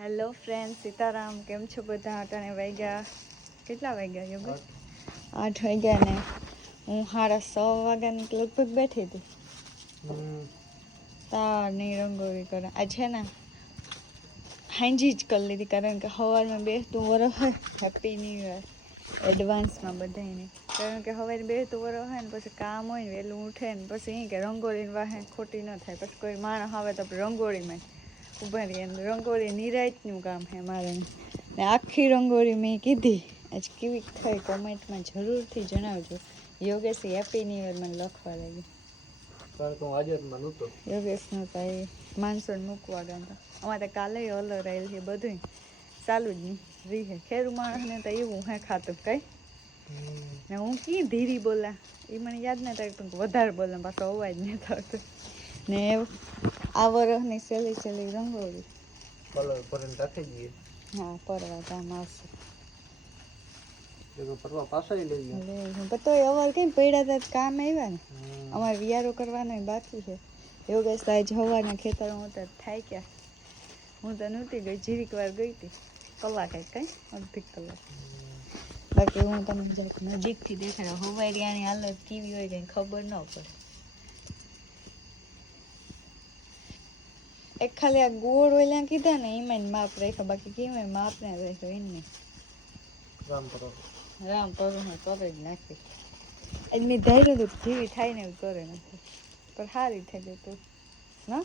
Hello friend, Sitaram. કેમ છો બધા? અટાણે વાગ્યા કેટલા વાગ્યા યોગેશ? 8 વાગ્યા ને હું 6:30 વાગ્યાની લગભગ બેઠી હતી. તારની રંગોળી કરે આ છે ને હાંજી જ કરી લીધી, કારણ કે સવારમાં બેસતું વરસ હોય. હેપી ન્યૂ યર એડવાન્સમાં બધાને. કારણ કે સવારે બેસતું વરસ હોય ને પછી કામ હોય ને વહેલું ઉઠે ને પછી એ કે રંગોળીની વાહે ખોટી ન થાય. પછી કોઈ માણસ આવે તો આપણે રંગોળીમાં ઊભા રહીએ. રંગોળી નિરાંતનું કામ છે મારે. ને આખી રંગોળી મેં કીધી આજ કેવી થઈ કોમેન્ટમાં જરૂરથી જણાવજો. યોગેશ હેપી ન્યૂ યર મને લખવા લાગી. યોગેશ નહોતા, એ માણસોને મૂકવા ગયા. અમારે કાલે અલર આવેલ છે, બધું ચાલુ જ નહીં રીહે. ખેરું માણસને તો એવું હે ખાતું કઈ ને હું કી ધીરી બોલા એ મને યાદ નથી આવતું, વધારે બોલે પાછો અવાજ નહીં થતો. ને આ વરસની સહેલી રંગોળી હા પરવા કામ આવશે. તો અવાર કઈ પડ્યા હતા કામ આવ્યા ને. અમારે વિયારો કરવાનો બાકી છે. યોગેશ આજ સવારના ખેતરમાં હતા થાય ક્યાં હું તો નહોતી ગઈ, જીરીક વાર ગઈ હતી, કલાક કઈ અડધી કલાક. બાકી હું તમને જરાક નજીકથી દેખાડ્યો. હવારિયાની હાલત કેવી હોય કઈ ખબર ન પડે. એક ખાલી આ ગોળ ઓલ્યા કીધા ને એમાં માપ રાખ્યો, બાકી કેમ માપ ને રાખ્યો એને રામ પરો કરે જ નાખી. આજ મેં ધાર્યું હતું જેવી થાય ને એવું કરે નથી, પણ સારી થઈ ગઈ તું ના.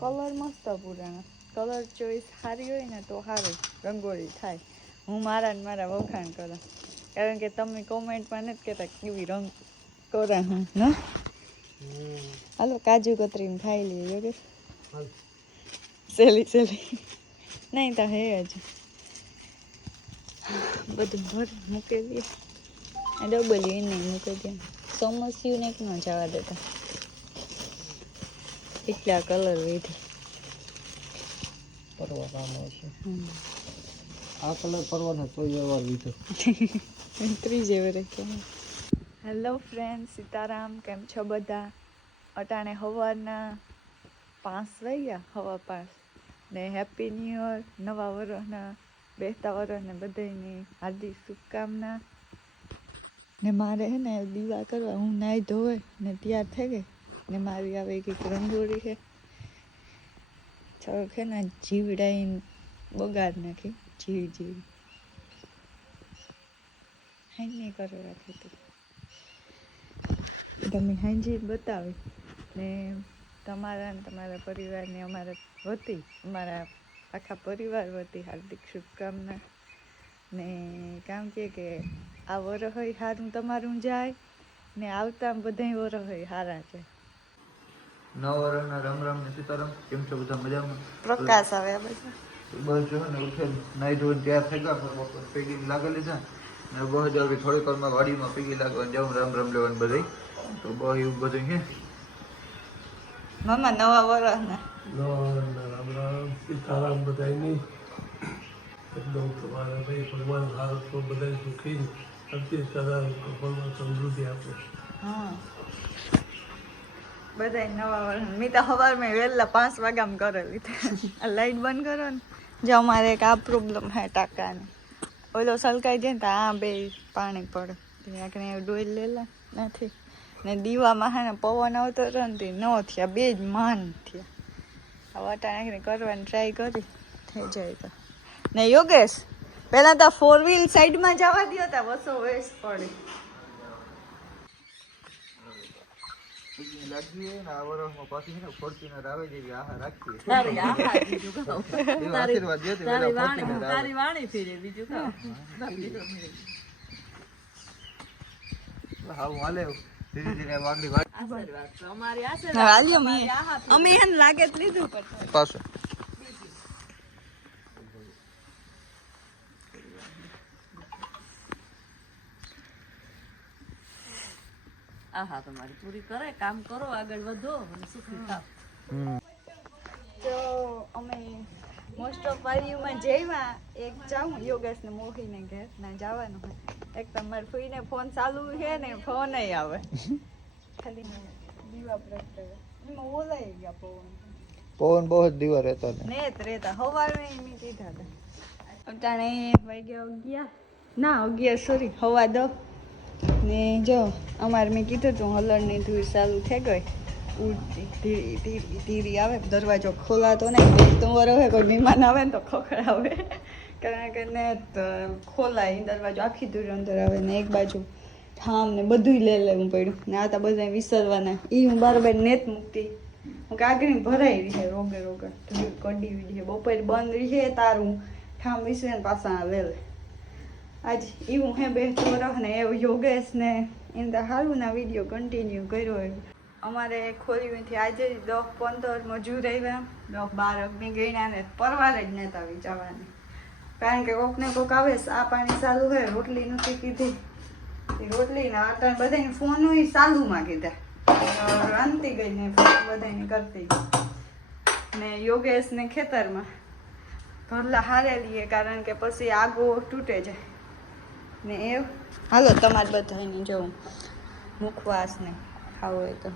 કલર મસ્ત પુરાણા કલર ચોઈસ સારી હોય ને તો સારી રંગોળી થાય. હું મારા વખાણ કરું, કારણ કે તમે કોમેન્ટમાં નથી કહેતા કેવી રંગ કરા હું ના. હાલો કાજુ કતરીને ખાઈ લઈએ યોગેશ. સહેલી નહીં તો હે જ બધું ભર મૂકેલી આ ડબલ એ નહીં મૂકી દે. સમસ્યું ને ન જવા દેતા એટલા કલર વિધિ પરવા કામ આવશે. આ કલર પરવાનો તો વ્યવહાર લીધો ત્રીજે વર્ષે. Hello friend, Sitaram. કેમ છો બધા? અટાણે સવારના 5 વાગ્યા, 5:15 ને હેપી ન્યૂ યર. નવા વર્ષના બેસતા વર્ષને બધાની હાર્દિક શુભકામના. ને મારે હે ને દીવા કરવા હું નાહી ધોવે ને તૈયાર થઈ ગઈ ને મારી આવે કંઈક રંગોળી છે થોડુંક હે ને જીવડાઈને બગાડ નાખી. જીવી હાઈ કરો રાખી હતી તમે હાંજી બતાવી ને તમારા પરિવારને અમારા વતી, અમારા આખા પરિવાર વતી હાર્દિક શુભકામના. ને કામ કે આ વરસ હોય સારું તમારું જાય ને આવતા બધા વરસ હોય સારા છે. નવા વર્ષના રામ રામ ને સીતારામ. કેમ છો બધા? મજામાં? પ્રકાશ આવે બધા બસ જો ને ઉઠેલ નાઈ ધોઈને તૈયાર થઈ ગયા, પૈકી લાગી લીધા ને બસ જો થોડીક વારમાં વાડીમાં પૈકી લાગવા જાઉં રામ રામ લેવાનું બધે. તો બસ એવું બધું છે. મામા નવા વર્ષના રામ રામ સીતારામ બધાની. એકદમ તમારા ભાઈ ભગવાન ભારતમાં બધા સુખી અતિ સદા ભગવાન સમૃદ્ધિ આપે. હા બધા નવા વર્ષ. મેં તો સવારમાં વહેલા 5 વાગ્યામાં કરેલી. આ લાઈટ બંધ કરો ને જો અમારે એક આ પ્રોબ્લેમ હે ટાંકાને ઓલો સલકાઈ જાય ને તો આ બે પાણી પડે આપણે ડોલ લેલા નથી ને દીવામાં હે ને પવન આવતો હતો ને તે ન થયા, બે જ માન થયા. આ વટાણે કરવાની ટ્રાય કરી થઈ જાય તો. ને યોગેશ પહેલાં તો 4 વ્હીલ સાઈડમાં જવા દો તા વસો વેસ્ટ પડે. લાગી હોય ને આ વર્ષમાં પાછી ને ફોર્ચ્યુનર આવે જેવી આશા રાખીએ. આશીર્વાદ દે તારી વાણી ફેરે બીજું કામ. હા હાલે ધીરે ધીરે વાગડી વાગ અમારી આશીર્વાદ અમે એને લાગે જ લીધું પાછું. આહા તમારી પૂરી કરે, કામ કરો, આગળ વધો અને સુખી થાવ. તો અમે મોસ્ટ ઓફ વારીઓમાં જઈવા એક જાઉં યોગેશને મોહીને ઘેર ના જવાનું હોય. એક તમારે ફોઈને ફોન ચાલુ છે ને ફોન આવે ખાલી દીવા પ્રગટાવે એમાં ઓલાઈ ગયા પવન. પવન બહુ જ દીવા રહેતા ને નેત રહેતા હવારે એમ કીધા હતા અટાણે વાગ્યા 11 ના 11 સોરી 10:15 ને જો અમારે મેં કીધું તું હલણની ધૂળ ચાલુ થઈ ગઈ ઉડતી ધીરી ધીરી ધીરી આવે દરવાજો ખોલાતો નહીં તો વરવે કોઈ મહેમાન આવે ને તો ખખડાવે કારણ કે ને ખોલાય દરવાજો આખી ધૂળ અંદર આવે ને એક બાજુ ઠામ ને બધું લઈ લેવું પડ્યું ને આ તો બધા વિસરવાના એ હું બરાબર નેત મૂકતી હું કાગળી ભરાઈ રહી છે રોગે રોગે ધૂળ કડી રહી બપોરે બંધ રહી છે તારું ઠામ વિસરે ને પાછા લે લે આજ એવું હે બેસતું રહ ને એવું યોગેશ ને એને તો સારું ના વિડીયો કન્ટિન્યુ કર્યો હોય અમારે ખોલીથી આજે 10-15 મજૂર આવ્યા 10-12 અગ્નિ ગણ્યા ને પરવાર જ નહોતા આવી જવાની કારણ કે કોક ને કોક આવે આ પાણી ચાલુ હોય રોટલી નથી કીધી રોટલી ને આટા બધાને ફોન હોય ચાલુમાં કીધા રાંધતી ગઈ ને બધાને કરતી ને યોગેશ ને ખેતરમાં ઘરલા હારેલીએ કારણ કે પછી આગો તૂટે જાય ને એ હાલો તમારે બધાને જોઉં મુખવાસ ને ખાવું હોય તો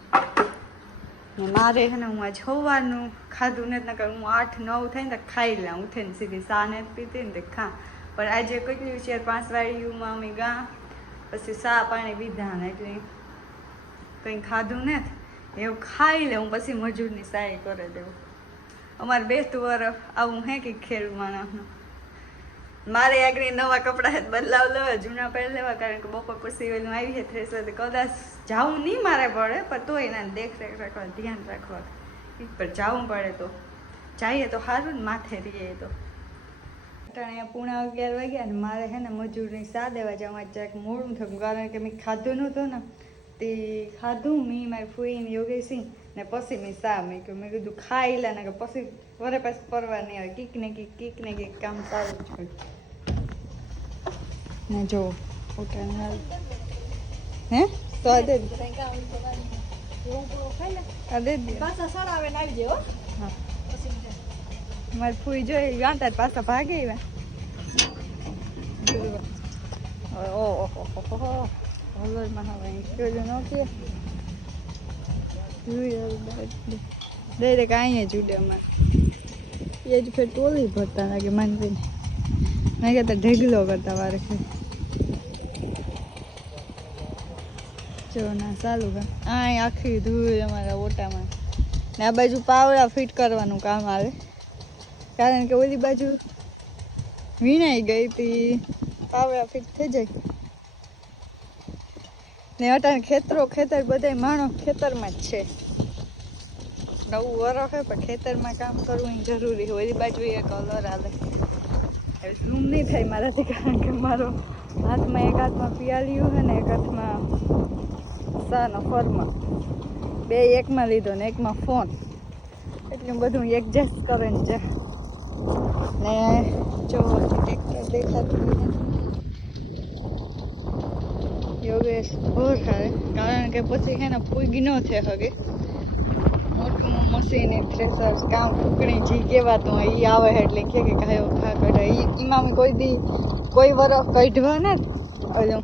ને મારે હે ને હું આજ સવારનું ખાધું નથી નકર હું 8-9 થાય ને તો ખાઈ લઉં ઉઠીને સીધી ચા ને પીતી ને તો ખા પણ આજે કેટલું છે 5 વાગ્યુંમાં અમે ગા પછી ચા પાણી પીધા ને એટલે કંઈ ખાધું નથી એવું ખાઈ લઉં પછી મજૂરની સહાય કરે દેવું અમારે બેસતું વરસ આવું હે કે ખેડૂત માણસનું મારે આગળ નવા કપડાં બદલાવ લેવા જૂના પહેરી લેવા કારણ કે બપોર પછી ઓલું આવી છે થ્રેસર કદાચ જવું નહીં મારે પડે પણ તોય એના દેખરેખ રાખવા ધ્યાન રાખવા એક પર જવું પડે તો જઈએ તો સારું ને માથે રહીએ તો અહીંયા 11:30 વાગ્યા ને મારે છે ને મજૂરની સા દેવા જવા જરાક મોડું થયું કારણ કે મેં ખાધું નહોતું ને તે ખાધું મેં મારી ફૂઈને યોગેશી ને પછી મેં સા મેં કીધું ખાઈ લે ને કે પછી વરે પાછું પરવા નહીં આવે કીક ને કીક કામ સારું જ હોય ને જો ઉઠાણ હે તો આ દે હા મારી ફૂઈ જોઈ ગાંતા પાછા ભાગે ઓહો હલરમાં હવે કેવું નહોતી ડાયરેક્ટ અહીંયા જ ઉડે અમારે એ જ ફેર ટોલી ભરતા લાગે માનવીને મેં કહેતા ઢેગલો કરતા વારે જો ના ચાલુ આ આખી ધૂળ અમારા ઓટામાં ને આ બાજુ પાવડા ફિટ કરવાનું કામ આવે કારણ કે ઓલી બાજુ વીણાઈ ગઈ હતી પાવડા ફિટ થઈ જાય ને અટાણે ખેતર બધા માણસ ખેતરમાં જ છે નવું વરસ હોય પણ ખેતરમાં કામ કરવું જરૂરી હોય ઓલી બાજુ એ કલર આવે હવે ઝૂમ નહીં થાય મારાથી કારણ કે મારો હાથમાં એક હાથમાં પિયાલિયું છે ને એક હાથમાં સાનો ફોરમાં બે એકમાં લીધો ને એકમાં ફોન એટલું બધું એડજસ્ટ કરે ને છે ને જો ટ્રેક્ટર દેખાતું યોગેશ ભોર ખાય કારણ કે પછી છે ને પૂગી ન થઈ શકે મોટું મશીન થ્રેસર કામ ફૂકણી જી કહેવાતું હોય એ આવે એટલે કે ખાયો ખા કરે એમાં કોઈ વરસ કાઢવા ને ઓલું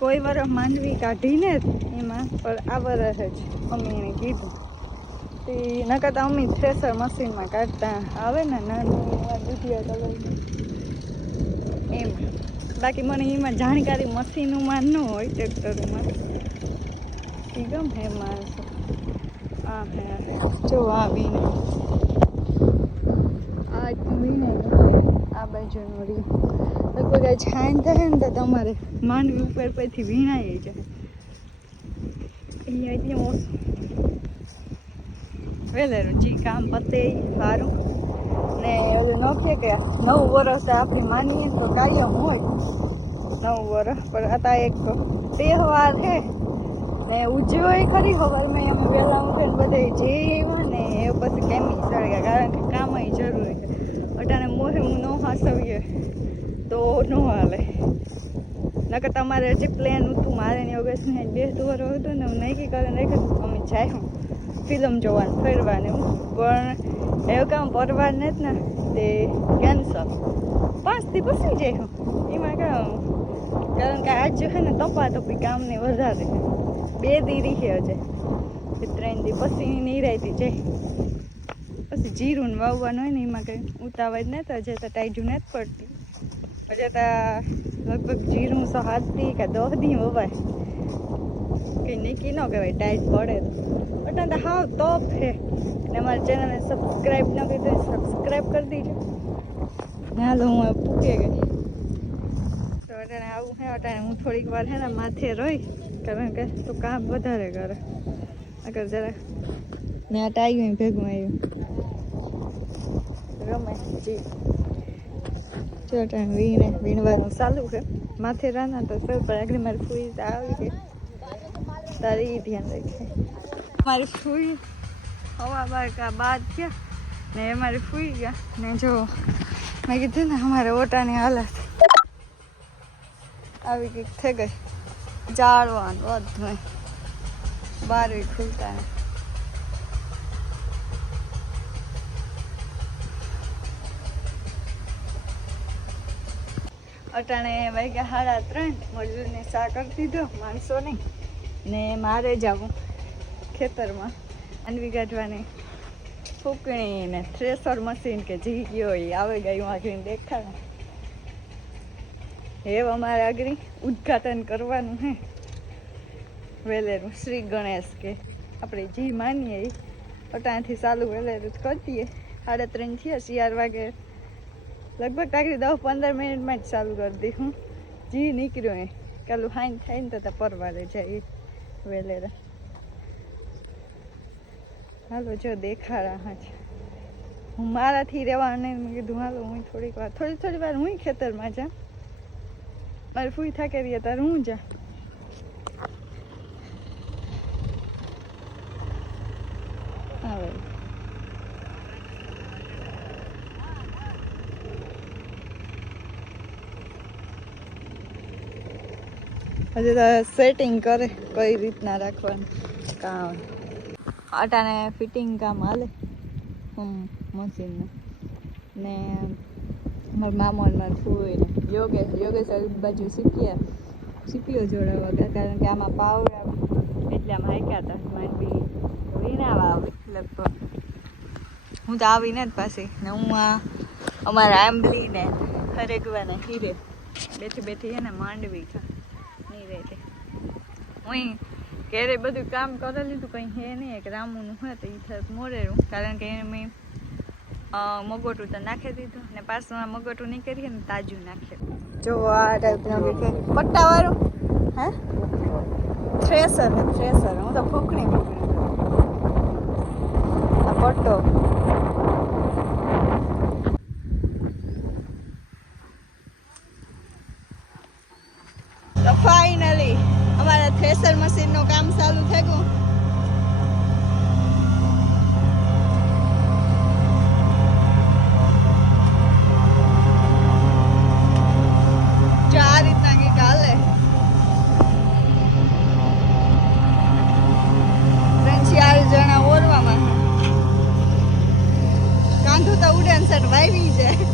કોઈ વરસ માંડવી કાઢીને એમાં પણ આ વરસ જ અમે એને કીધું તે નકર તો અમે થ્રેસર મશીનમાં કાઢતા આવે ને નાનું દૂધિયા કલરનું એમાં બાકી મને એમાં જાણકારી મશીનોમાં ન હોય ટ્રેક્ટરોમાં એ ગમે માણસો આ હે જો આ વીને આ વીને આ બાજુનું રહ્યું લગભગ આ છાંય થાય ને તો તમારે માંડવી ઉપર પરથી વીણાઈ જાય અહીંયા એટલી મોસમ વહેલેરું જી કામ પતે સારું ને ઓલું નોખીએ કે 9 વર્ષ આપણે માનીએ તો કાયમ હોય 9 વર્ષ પણ હતા એક તહેવાર છે ને ઉજવ્યો ખરી ખબરમાં અમે વહેલા ઉઠે ને બધા જેવા ને એ પછી કેમી સળગ્યા કારણ કે કામ જરૂરી છે અટાણે મોરે હું ન હાસવીએ તો ન હાલે નકર તમારે જે પ્લેન હતું મારે ને ઓગસ્ટને 2 વર્ષ હતું ને હું નક્કી કરીને રાખ્યું અમે જાય ફિલ્મ જોવાનું ફેરવાનું પણ એવું કામ પરવાર ને જ ને તે કેન્સલ 5 દી પછી જાય એમાં કામ કારણ કે આજ જો છે ને તપાતપી કામની વધારે 2 દી રહી હજે 3 દી પછી નિરાયતી જાય. પછી જીરું ને વાવવાનું હોય ને એમાં કંઈ ઉતાવળ ને તો જે તો ટાઈજું નથી પડતી. હજે તો લગભગ જીરું 7 દી કે 10 દી વવાય. કંઈ નીકી ન કહેવાય ટાઈટ પડે તો એટલે તો હાવ ટોપ છે. ને અમારી ચેનલને સબસ્ક્રાઈબ ન કરી તો સબસ્ક્રાઈબ કરી દીજો. ને હાલો હું પૂકી ગઈ તો અટાણે આવું હે. અટાણે હું થોડીક વાર હે ને માથે રહી, કારણ કે તું કામ વધારે કરે આગળ જરા. ને આ ટાઈગર ભેગું આવ્યું રમે જી. જો અટાણે વીણવાનું ચાલુ છે માથે રાના તો સર પર આગળ મારી ફૂઈ આવી ગઈ તારે એ ધ્યાન રાખે. મારી ફૂઈ હવા બારકા બાદ ગયા ને અમારી ફૂઈ ગયા ને જો મેં કીધું ને અમારે ઓટાની હાલત આવી કંઈક થઈ ગઈ. જાળવાનું બધું બાર ખુલતા ને અટાણે વાગ્યા 3:30. મજૂરને ચા કરી દીધો માણસો નહીં ને મારે જવું ખેતરમાં અનવી કાઢવાની ફૂકણી ને થ્રેસર મશીન કે જી ગયો એ આવે ગયું આગળ દેખાડે. હવે અમારે આગળ ઉદ્ઘાટન કરવાનું હે વેલેરું શ્રી ગણેશ કે આપણે જી માનીએ એ અટાણથી ચાલુ વેલેરું જ કરી દઈએ. 3:30 થયા 4 વાગે લગભગ તાકરી 10-15 મિનિટમાં જ ચાલુ કરી દઈશું. જી નીકળ્યો એ કાલું હાઈન થાય ને તો પરવારે જાય વેલેરા. હાલો જો દેખાડા હા છે. હું મારાથી રહેવાનું નહીં મેં કીધું હાલો હું થોડી વાર હું ખેતરમાં જા. મારી ફૂઈ થાકે રહીએ તારે હું જા. આવે હજી તો સેટિંગ કરે કઈ રીતના રાખવાનું કામ. અટાણે ફિટિંગ કામ હાલે મશીનનું ને મારા મામા ને મારા ફૂઈ ને યોગેશ બાજુ સીપીઓ જોડાવા ગયા, કારણ કે આમાં પાવડા એટલે આમાં હાક્યા હતા માંડવી વીણાવા આવે લગભગ. હું તો આવીને જ પાછી ને હું આ અમારા આંબલી ને હરેગવા ને હીરે બેઠી હે ને માંડવી ખા નહીં રહેતી. હું ક્યારે બધું કામ કરી લીધું કંઈ હે નહીં. એક રામુનું હોય તો એ થત મોરેરું, કારણ કે એને મેં મગોટું તો નાખી દીધું ને પાછું આ મગોટું નહીં કરીએ ને તાજું નાખે. જો આ ટાઈપના પટ્ટાવાળું હે થ્રેસર હું તો ફૂકણી આ પટ્ટો. તો ફાઇનલી અમારા થ્રેસર મશીનનું કામ ચાલુ થઈ ગયું. જો આ રીતના કંઈક હાલે. 3-4 જણા ઓરવામાં કાંધું તો ઉડે ને સર વાવી જાય.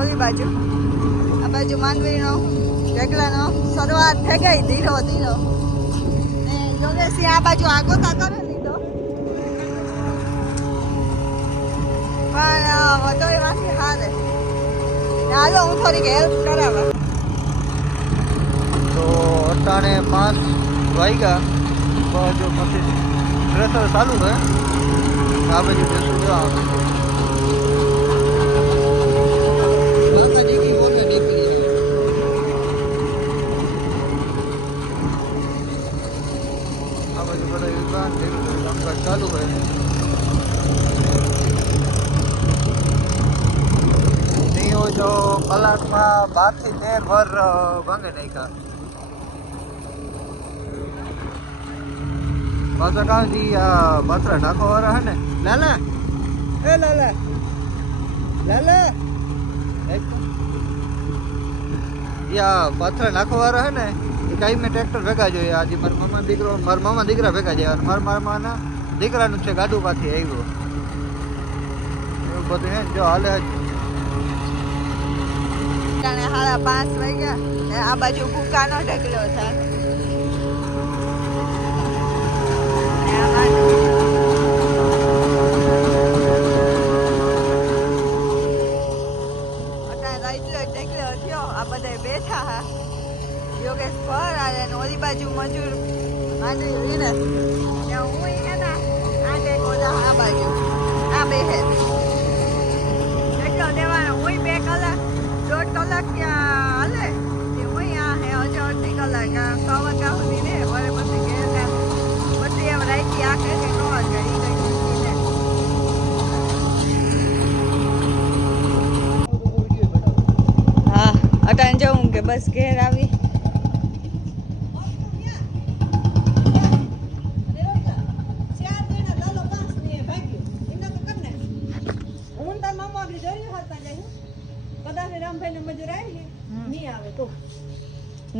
ઓલી બાજુ આ બાજુ માંડવીનો ઢગલાનો શરૂઆત થઈ ગઈ ધીરો ને યોગેશી આ બાજુ આગોતા કરી લીધો પણ વધો એમાંથી હારે. હાલો હું થોડીક હેલ્પ કરાવવા. તો અટાણે 5 વાગ્યા જો પછી પ્રેશર ચાલુ છે. આ બાજુ જશું જો આ ચાલુ હોય નહીં હોય તો કલાકમાં 12 થી 13 વાર ભાંગે નાખ્યા. પાછા કાંજી આ પાથરા નાખવા વાળા હે ને લાલા એ લાલા લાલા યા પાથરા નાખવા વાળા હે ને એ કાંઈ મેં ટ્રેક્ટર ભેગા જોઈએ આજે મારા મામા દીકરા ભેગા જાય અને મારા મામાના દીકરાનું છે ગાડું પાથી આવ્યો એવું બધું હે જો હાલે જાણે 5:30 વાગ્યા ને આ બાજુ ભૂકાનો ઢગલો થાય ને આ બાજુ અત્યારે એટલો ઢગલો થયો આ બધા બેઠા હા યોગેશ પર આવે ને ઓલી બાજુ મજૂર માંડી વીને ને હું હે ને આટે કોદા આ બાજુ આ બે હે એટલો દેવાનો હું 2 કલાક 1.5 કલાક ત્યાં હાલે તે હું આ હે હજુ અડધી કલાક આ 1 વાગ્યા સુધી ને વરે પછી ઘેર પછી એમ રાખી આખે કે નો જાય હા અટાણ જવું કે બસ ઘેર આવી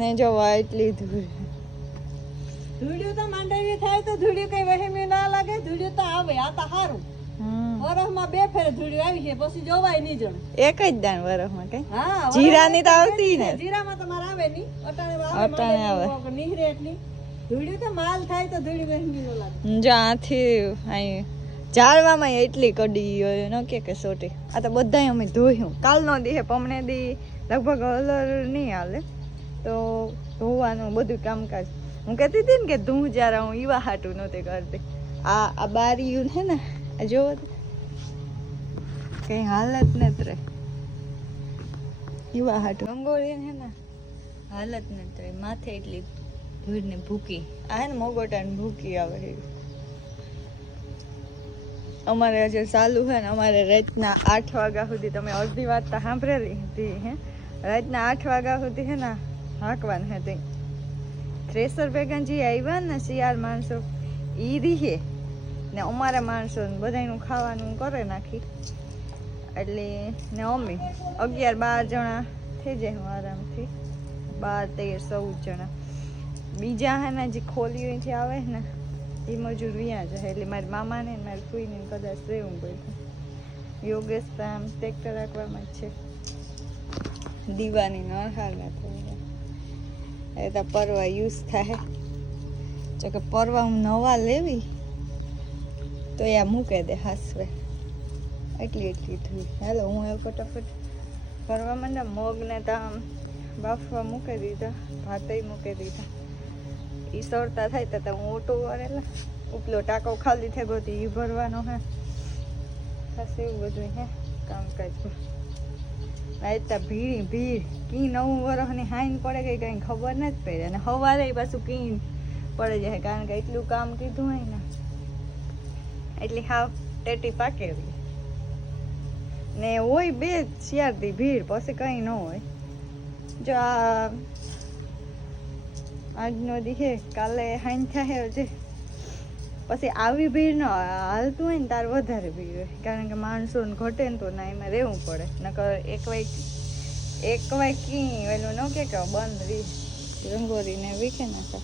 નહીં જોવા એટલી ધૂળ્યું તો માંડવી થાય તો ધૂળ્યું કઈ વહેમી ના લાગે ધૂળ્યું તો આવે આ તો સારું વરસમાં 2 ફેરે ધૂળ્યું આવી છે પછી જોવાય નહીં જણ એક જ દાણ વરસમાં કઈ હા જીરાની તો આવતી ને જીરામાં તમારે આવે નહીં અટાણે આવે નીહરે એટલી ધૂળ્યું તો માલ થાય તો ધૂળી વહેમી ન લાગે જો આથી અહીં ઝાડવામાં એટલી કડી હોય ન કે સોટી આ તો બધાય અમે ધોયું કાલનો દી હે પમણે દી લગભગ અલર નહીં હાલે તો ધોવાનું બધું કામકાજ હું કહેતી હતી ને કે ધૂ જ્યારે હું ઈવા હાટું નહોતી કરતી આ બારીયું છે ને આ જોવો કઈ હાલત નથી રહે ઈવા હાટું રંગોળી છે ને હાલત નથી રહે માથે એટલી ધૂળ ને ભૂકી આ હે ને મોગોટા ને ભૂકી આવે અમારે હજુ ચાલુ છે ને અમારે રાતના 8 વાગ્યા સુધી તમે અડધી વાત તો સાંભળેલી હતી હે રાતના 8 વાગ્યા સુધી છે ને હાંકવાનું હતી થ્રેસર ભેગા જે આવ્યા ને શિયાળ માણસો એ રીહે ને અમારા માણસો બધાનું ખાવાનું કરે નાખી એટલે ને અમે 11-12 જણા થઈ જાય આરામથી 12-13-14 જણા બીજા હે ને જે ખોલીઓથી આવે ને એ મજૂર વ્યા જાય એટલે મારી મામાને મારી ફૂઈને કદાચ રહેવું પડ્યું યોગેશ તો આમ ટ્રેક્ટર રાખવામાં જ છે દીવાની નરહાલના થાય એ તો પરવા યુઝ થાય જો કે પરવા હું નવા લેવી તો એ મૂકે દે હાસવે એટલી ધૂળ હાલો હું એ ફટાફટ કરવા માંડે મગને તો આમ બાફવા મૂકી દીધા ભાતે મૂકી દીધા એ સરતા થાય તો હું ઓટો વરેલા ઉપલો ટાંકો ખાલી થઈ ગયો એ ભરવાનો હે થશે એવું બધું હે કામકાજ આયતા ભીડ કી 9 વર્ષની હાઈન પડે ગઈ કઈ ખબર નથી પડે અને સવારે પાછું કી પડે જાય કારણ કે એટલું કામ કીધું હોય ને એટલે હાવ ટેટી પાકેલી ને હોય 2 શિયાળથી ભીડ પછી કઈ ન હોય જો આ આજનો દીહે કાલે હાઈન થાય છે પછી આવી ભીડ ન હાલતું હોય ને તાર વધારે ભીડ હોય કારણ કે માણસોને ઘટે ને તો ના એમાં રહેવું પડે નકર એક વાય કી એનું ન કે બંધ રહી રંગોળીને વીખે નાખે